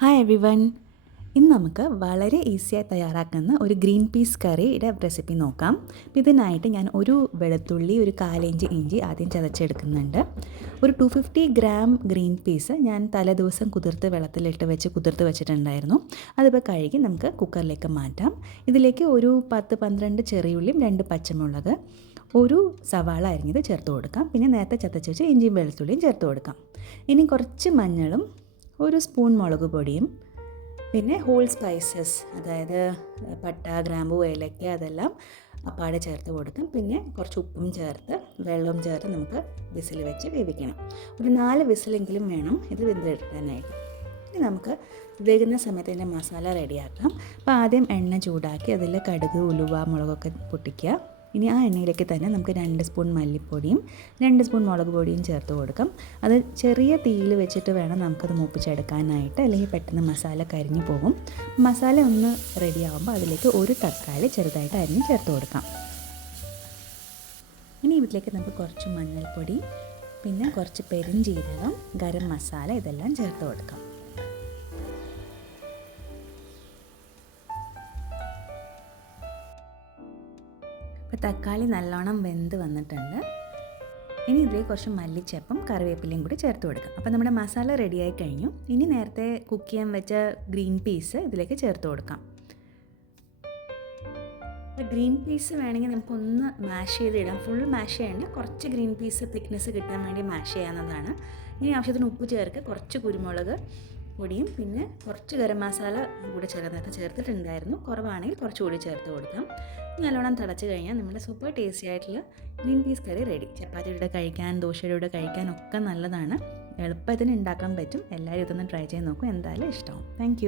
Hi every one. ഇന്ന് നമുക്ക് വളരെ ഈസിയായി തയ്യാറാക്കുന്ന ഒരു ഗ്രീൻ പീസ് കറിയുടെ റെസിപ്പി നോക്കാം. ഇതിനായിട്ട് ഞാൻ ഒരു വെളുത്തുള്ളി, ഒരു 1/4 ഇഞ്ച് ഇഞ്ചി ആദ്യം ചതച്ചെടുക്കുന്നുണ്ട്. ഒരു 250 ഗ്രാം ഗ്രീൻ പീസ് ഞാൻ തലേദിവസം വെള്ളത്തിലിട്ട് വെച്ച് കുതിർത്ത് വെച്ചിട്ടുണ്ടായിരുന്നു. അതിപ്പോൾ കഴുകി നമുക്ക് കുക്കറിലേക്ക് മാറ്റാം. ഇതിലേക്ക് ഒരു 10-12 ചെറിയുള്ളിയും 2 പച്ചമുളക്, ഒരു സവാള അരിഞ്ഞത് ചേർത്ത് കൊടുക്കാം. പിന്നെ നേരത്തെ ചതച്ച് വെച്ച് ഇഞ്ചിയും വെളുത്തുള്ളിയും ചേർത്ത് കൊടുക്കാം. ഇനി കുറച്ച് മഞ്ഞളും, ഒരു സ്പൂൺ മുളക് പൊടിയും, പിന്നെ ഹോൾ സ്പൈസസ്, അതായത് പട്ട, ഗ്രാമ്പൂ, ഏലക്ക, അതെല്ലാം അപ്പാടെ ചേർത്ത് കൊടുക്കാം. പിന്നെ കുറച്ച് ഉപ്പും ചേർത്ത് വെള്ളവും ചേർത്ത് നമുക്ക് വിസിൽ വെച്ച് വേവിക്കണം. ഒരു 4 വിസിലെങ്കിലും വേണം ഇത് വെന്തെടുക്കാനായിട്ട്. ഇനി നമുക്ക് വേകുന്ന സമയത്ത് ഇതിൻ്റെ മസാല റെഡിയാക്കാം. അപ്പോൾ ആദ്യം എണ്ണ ചൂടാക്കി അതിൽ കടുക്, ഉലുവ, മുളകൊക്കെ പൊട്ടിക്കുക. ഇനി ആ എണ്ണയിലേക്ക് തന്നെ നമുക്ക് 2 സ്പൂൺ മല്ലിപ്പൊടിയും 2 സ്പൂൺ മുളക് പൊടിയും ചേർത്ത് കൊടുക്കാം. അത് ചെറിയ തീയിൽ വെച്ചിട്ട് വേണം നമുക്കത് മൂപ്പിച്ചെടുക്കാനായിട്ട്, അല്ലെങ്കിൽ പെട്ടെന്ന് മസാല കരിഞ്ഞു പോകും. മസാല ഒന്ന് റെഡിയാകുമ്പോൾ അതിലേക്ക് ഒരു തക്കാളി ചെറുതായിട്ട് അരിഞ്ഞ് ചേർത്ത് കൊടുക്കാം. ഇനി ഇതിലേക്ക് നമുക്ക് കുറച്ച് മഞ്ഞൾപ്പൊടി, പിന്നെ കുറച്ച് പെരുംജീരകം, ഗരം മസാല, ഇതെല്ലാം ചേർത്ത് കൊടുക്കാം. അപ്പോൾ തക്കാളി നല്ലോണം വെന്ത് വന്നിട്ടുണ്ട്. ഇനി ഇതിലേക്ക് കുറച്ച് മല്ലിച്ചപ്പും കറിവേപ്പിലയും കൂടി ചേർത്ത് കൊടുക്കാം. അപ്പോൾ നമ്മുടെ മസാല റെഡിയായി കഴിഞ്ഞു. ഇനി നേരത്തെ കുക്ക് ചെയ്യാൻ വെച്ച ഗ്രീൻ പീസ് ഇതിലേക്ക് ചേർത്ത് കൊടുക്കാം. അപ്പോൾ ഗ്രീൻ പീസ് വേണമെങ്കിൽ നമുക്കൊന്ന് മാഷ് ചെയ്തിടാം. ഫുൾ മാഷ് ചെയ്യേണ്ട, കുറച്ച് ഗ്രീൻ പീസ് തിക്നെസ് കിട്ടാൻ വേണ്ടി മാഷ് ചെയ്യാവുന്നതാണ്. ഇനി ആവശ്യത്തിന് ഉപ്പ് ചേർക്കുക, കുറച്ച് കുരുമുളക് പൊടിയും പിന്നെ കുറച്ച് ഗരം മസാല കൂടെ ചേർത്തിട്ടുണ്ടായിരുന്നു. കുറവാണെങ്കിൽ കുറച്ചുകൂടി ചേർത്ത് കൊടുക്കാം. നല്ലോണം തിളച്ച് കഴിഞ്ഞാൽ നമ്മുടെ സൂപ്പർ ടേസ്റ്റി ആയിട്ടുള്ള ഗ്രീൻ പീസ് കറി റെഡി. ചപ്പാത്തിയുടെ കഴിക്കാൻ, ദോശയുടെ കഴിക്കാൻ ഒക്കെ നല്ലതാണ്. എളുപ്പത്തിന് ഉണ്ടാക്കാൻ പറ്റും. എല്ലാവരും ഇതൊന്ന് ട്രൈ ചെയ്ത് നോക്കും, എന്തായാലും ഇഷ്ടമാവും. താങ്ക്